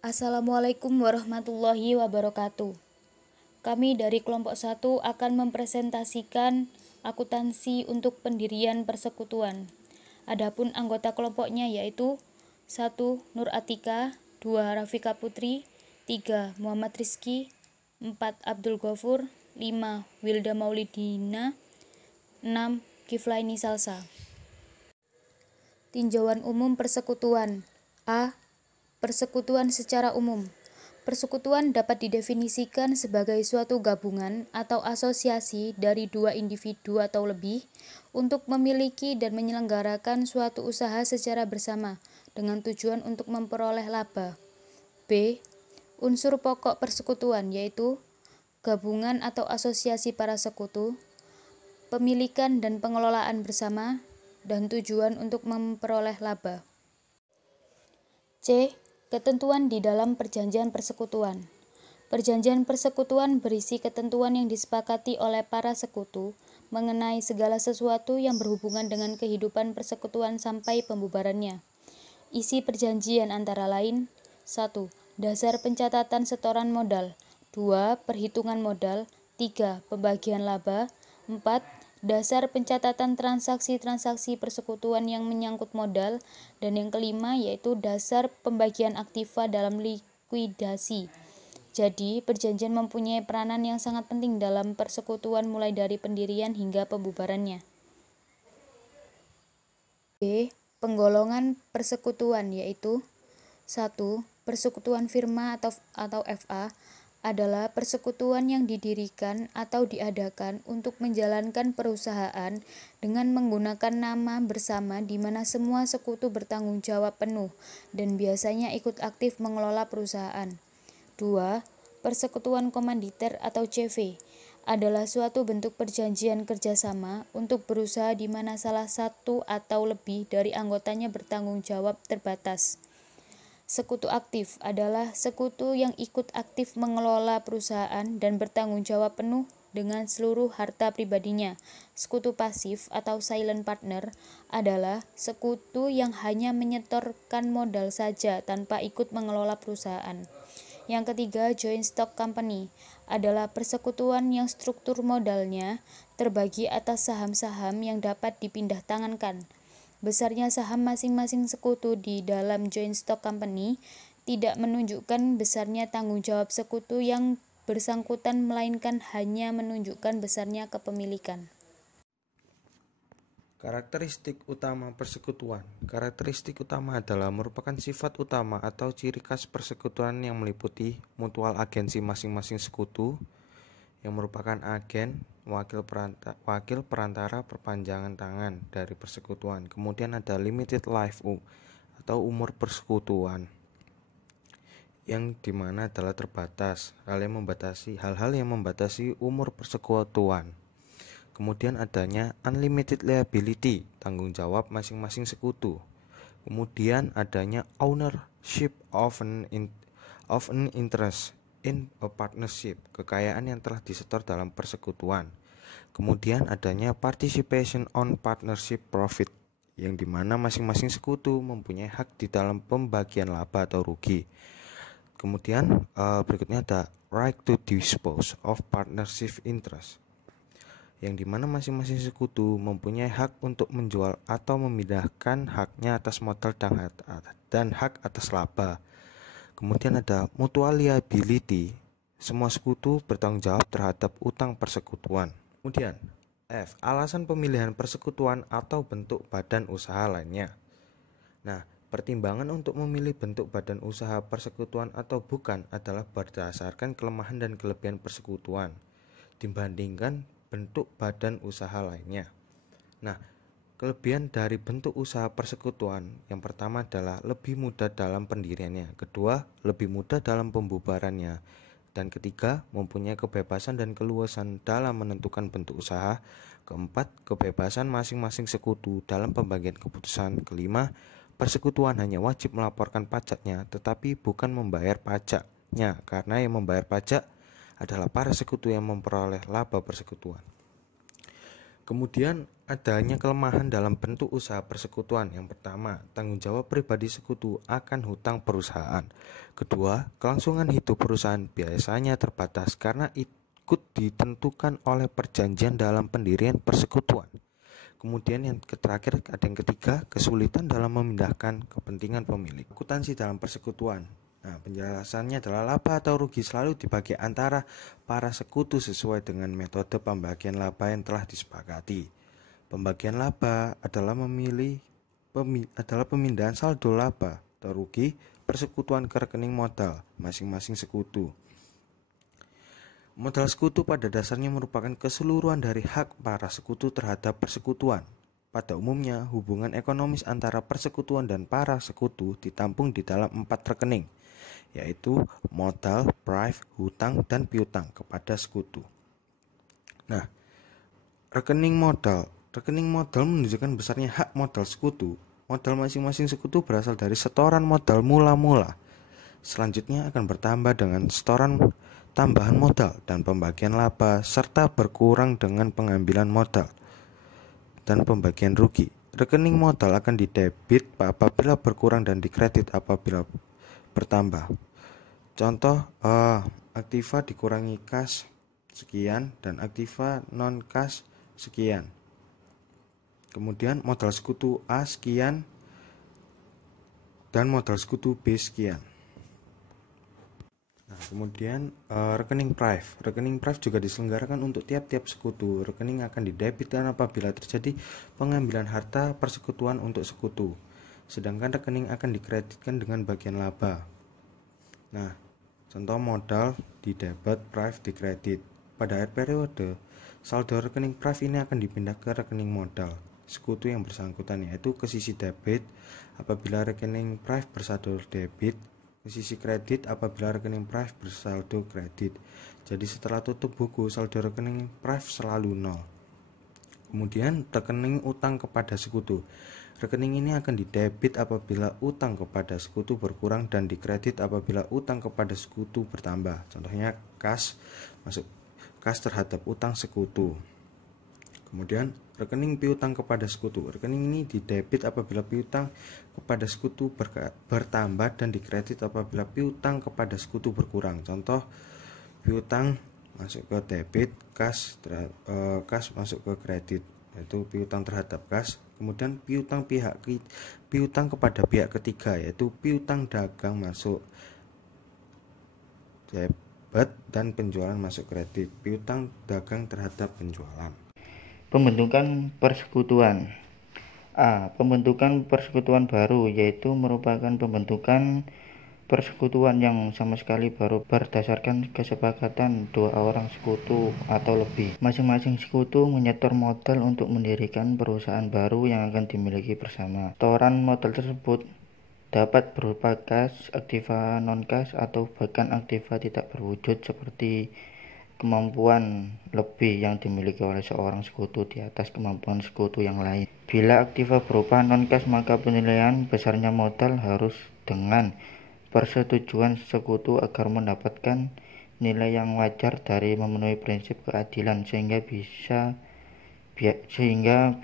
Assalamualaikum warahmatullahi wabarakatuh. Kami dari kelompok 1 akan mempresentasikan akuntansi untuk pendirian persekutuan. Adapun anggota kelompoknya yaitu 1. Nur Atika, 2. Rafika Putri, 3. Muhammad Rizki, 4. Abdul Ghafur, 5. Wilda Maulidina, 6. Kiflaini Salsa. Tinjauan umum persekutuan. A. Persekutuan secara umum. Persekutuan dapat didefinisikan sebagai suatu gabungan atau asosiasi dari dua individu atau lebih untuk memiliki dan menyelenggarakan suatu usaha secara bersama dengan tujuan untuk memperoleh laba. B. Unsur pokok persekutuan yaitu gabungan atau asosiasi para sekutu, pemilikan dan pengelolaan bersama, dan tujuan untuk memperoleh laba. C. Ketentuan di dalam perjanjian persekutuan. Perjanjian persekutuan berisi ketentuan yang disepakati oleh para sekutu mengenai segala sesuatu yang berhubungan dengan kehidupan persekutuan sampai pembubarannya. Isi perjanjian antara lain: 1. Dasar pencatatan setoran modal, 2. Perhitungan modal, 3. Pembagian laba, 4. Dasar pencatatan transaksi-transaksi persekutuan yang menyangkut modal, dan yang kelima yaitu dasar pembagian aktiva dalam likuidasi. Jadi, perjanjian mempunyai peranan yang sangat penting dalam persekutuan mulai dari pendirian hingga pembubarannya. B. Penggolongan persekutuan yaitu 1. Persekutuan firma atau FA adalah persekutuan yang didirikan atau diadakan untuk menjalankan perusahaan dengan menggunakan nama bersama di mana semua sekutu bertanggung jawab penuh dan biasanya ikut aktif mengelola perusahaan. 2. Persekutuan komanditer atau CV adalah suatu bentuk perjanjian kerjasama untuk berusaha di mana salah satu atau lebih dari anggotanya bertanggung jawab terbatas. Sekutu aktif adalah sekutu yang ikut aktif mengelola perusahaan dan bertanggung jawab penuh dengan seluruh harta pribadinya. Sekutu pasif atau silent partner adalah sekutu yang hanya menyetorkan modal saja tanpa ikut mengelola perusahaan. Yang ketiga, joint stock company adalah persekutuan yang struktur modalnya terbagi atas saham-saham yang dapat dipindah tangankan. Besarnya saham masing-masing sekutu di dalam joint stock company tidak menunjukkan besarnya tanggung jawab sekutu yang bersangkutan melainkan hanya menunjukkan besarnya kepemilikan. Karakteristik utama persekutuan. Karakteristik utama adalah merupakan sifat utama atau ciri khas persekutuan yang meliputi mutual agensi masing-masing sekutu yang merupakan agen, wakil perantara perpanjangan tangan dari persekutuan. Kemudian ada limited life atau umur persekutuan yang dimana adalah terbatas, hal-hal yang membatasi umur persekutuan. Kemudian adanya unlimited liability, tanggung jawab masing-masing sekutu. Kemudian adanya ownership of an interest in a partnership, kekayaan yang telah disetor dalam persekutuan. Kemudian adanya participation on partnership profit, yang dimana masing-masing sekutu mempunyai hak di dalam pembagian laba atau rugi. Kemudian berikutnya ada right to dispose of partnership interest, yang dimana masing-masing sekutu mempunyai hak untuk menjual atau memindahkan haknya atas modal dan hak atas laba. Kemudian ada mutual liability, semua sekutu bertanggung jawab terhadap utang persekutuan. Kemudian F, alasan pemilihan persekutuan atau bentuk badan usaha lainnya. Nah, pertimbangan untuk memilih bentuk badan usaha persekutuan atau bukan adalah berdasarkan kelemahan dan kelebihan persekutuan dibandingkan bentuk badan usaha lainnya. Nah, kelebihan dari bentuk usaha persekutuan yang pertama adalah lebih mudah dalam pendiriannya, kedua lebih mudah dalam pembubarannya, dan ketiga mempunyai kebebasan dan keluasan dalam menentukan bentuk usaha, keempat kebebasan masing-masing sekutu dalam pembagian keputusan, kelima persekutuan hanya wajib melaporkan pajaknya tetapi bukan membayar pajaknya karena yang membayar pajak adalah para sekutu yang memperoleh laba persekutuan. Kemudian Adanya kelemahan dalam bentuk usaha persekutuan. Yang pertama, tanggung jawab pribadi sekutu akan hutang perusahaan. Kedua, kelangsungan hidup perusahaan biasanya terbatas karena ikut ditentukan oleh perjanjian dalam pendirian persekutuan. Kemudian yang terakhir ada yang ketiga, kesulitan dalam memindahkan kepentingan pemilik. Akuntansi dalam persekutuan. Nah, penjelasannya adalah laba atau rugi selalu dibagi antara para sekutu sesuai dengan metode pembagian laba yang telah disepakati. Pembagian laba adalah pemindahan saldo laba atau rugi persekutuan ke rekening modal masing-masing sekutu. Modal sekutu pada dasarnya merupakan keseluruhan dari hak para sekutu terhadap persekutuan. Pada umumnya, hubungan ekonomis antara persekutuan dan para sekutu ditampung di dalam 4 rekening, yaitu modal, prive, hutang, dan piutang kepada sekutu. Nah, rekening modal menunjukkan besarnya hak modal sekutu. Modal masing-masing sekutu berasal dari setoran modal mula-mula. Selanjutnya akan bertambah dengan setoran tambahan modal dan pembagian laba, serta berkurang dengan pengambilan modal dan pembagian rugi. Rekening modal akan didebit apabila berkurang dan dikredit apabila bertambah. Contoh, aktiva dikurangi kas sekian dan aktiva non kas sekian. Kemudian modal sekutu A sekian dan modal sekutu B sekian. Nah, kemudian rekening prive. Rekening prive juga diselenggarakan untuk tiap-tiap sekutu. Rekening akan didebitkan apabila terjadi pengambilan harta persekutuan untuk sekutu. Sedangkan rekening akan dikreditkan dengan bagian laba. Nah, contoh modal di debit, prive di kredit. Pada akhir periode, saldo rekening prive ini akan dipindah ke rekening modal sekutu yang bersangkutan, yaitu ke sisi debit apabila rekening prive bersaldo debit, ke sisi kredit apabila rekening prive bersaldo kredit. Jadi setelah tutup buku, saldo rekening prive selalu nol. Kemudian rekening utang kepada sekutu. Rekening ini akan didebit apabila utang kepada sekutu berkurang dan dikredit apabila utang kepada sekutu bertambah. Contohnya kas terhadap utang sekutu. Kemudian rekening piutang kepada sekutu. Rekening ini didebit apabila piutang kepada sekutu bertambah dan dikredit apabila piutang kepada sekutu berkurang. Contoh, piutang masuk ke debit, kas masuk ke kredit, yaitu piutang terhadap kas. Kemudian piutang kepada pihak ketiga, yaitu piutang dagang masuk debit dan penjualan masuk kredit. Piutang dagang terhadap penjualan. Pembentukan persekutuan. A. Pembentukan persekutuan baru, yaitu merupakan pembentukan persekutuan yang sama sekali baru berdasarkan kesepakatan dua orang sekutu atau lebih. Masing-masing sekutu menyetor modal untuk mendirikan perusahaan baru yang akan dimiliki bersama. Setoran modal tersebut dapat berupa kas, aktiva non-kas, atau bahkan aktiva tidak berwujud seperti kemampuan lebih yang dimiliki oleh seorang sekutu di atas kemampuan sekutu yang lain. Bila aktiva berupa non-kas, maka penilaian besarnya modal harus dengan persetujuan sekutu agar mendapatkan nilai yang wajar dari memenuhi prinsip keadilan, sehingga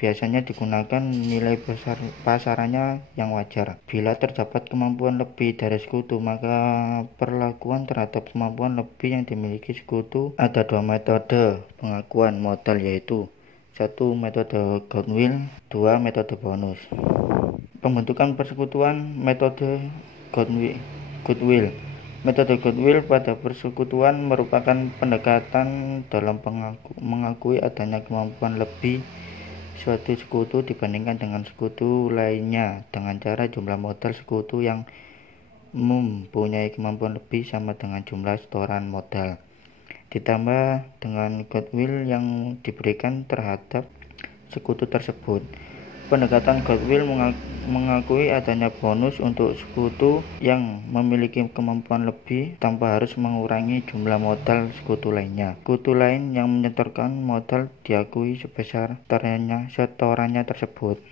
biasanya digunakan nilai besar pasarannya yang wajar. Bila terdapat kemampuan lebih dari sekutu, maka perlakuan terhadap kemampuan lebih yang dimiliki sekutu. Ada dua metode pengakuan modal, yaitu 1. Metode goodwill, 2. Metode bonus. Pembentukan persekutuan metode goodwill. Metode goodwill pada persekutuan merupakan pendekatan dalam mengakui adanya kemampuan lebih suatu sekutu dibandingkan dengan sekutu lainnya dengan cara jumlah modal sekutu yang mempunyai kemampuan lebih sama dengan jumlah setoran modal, ditambah dengan goodwill yang diberikan terhadap sekutu tersebut. Pendekatan goodwill mengakui adanya bonus untuk sekutu yang memiliki kemampuan lebih tanpa harus mengurangi jumlah modal sekutu lainnya. Sekutu lain yang menyetorkan modal diakui sebesar setorannya tersebut.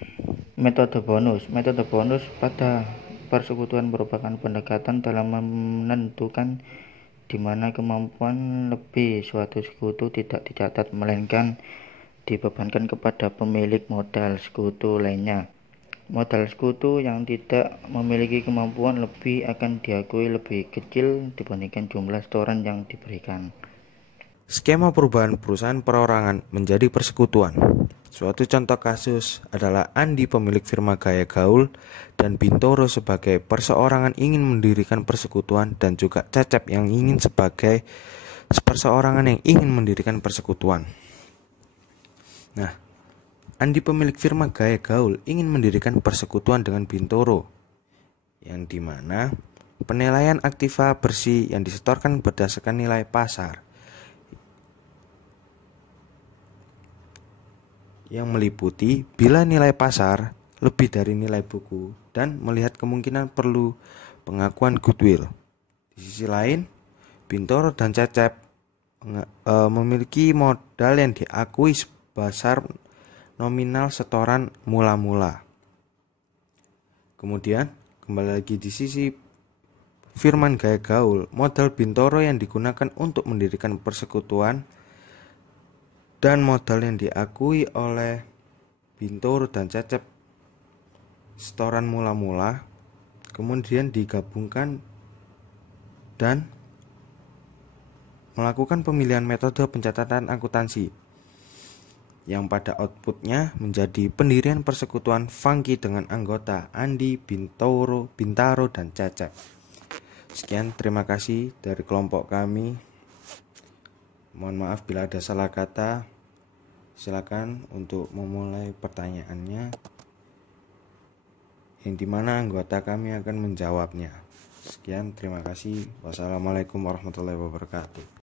Metode bonus pada persekutuan merupakan pendekatan dalam menentukan di mana kemampuan lebih suatu sekutu tidak dicatat, melainkan dibebankan kepada pemilik modal sekutu lainnya. Modal sekutu yang tidak memiliki kemampuan lebih akan diakui lebih kecil dibandingkan jumlah setoran yang diberikan. Skema perubahan perusahaan perorangan menjadi persekutuan. Suatu contoh kasus adalah Andi pemilik firma Gaya Gaul dan Bintoro sebagai perseorangan ingin mendirikan persekutuan, dan juga Cecep yang ingin sebagai perseorangan yang ingin mendirikan persekutuan. Nah, Andi pemilik firma Gaya Gaul ingin mendirikan persekutuan dengan Bintoro, yang dimana penilaian aktiva bersih yang disetorkan berdasarkan nilai pasar, yang meliputi bila nilai pasar lebih dari nilai buku dan melihat kemungkinan perlu pengakuan goodwill. Di sisi lain, Bintoro dan Cecep memiliki modal yang diakui sebesar nominal setoran mula-mula. Kemudian, kembali lagi di sisi Firman Gaya Gaul, modal Bintoro yang digunakan untuk mendirikan persekutuan dan modal yang diakui oleh Bintoro dan Cecep setoran mula-mula kemudian digabungkan dan melakukan pemilihan metode pencatatan akuntansi yang pada outputnya menjadi pendirian persekutuan Funky dengan anggota Andi, Bintoro, Bintaro, dan Cecep. Sekian, terima kasih dari kelompok kami. Mohon maaf bila ada salah kata. Silakan untuk memulai pertanyaannya, yang dimana anggota kami akan menjawabnya. Sekian, terima kasih. Wassalamualaikum warahmatullahi wabarakatuh.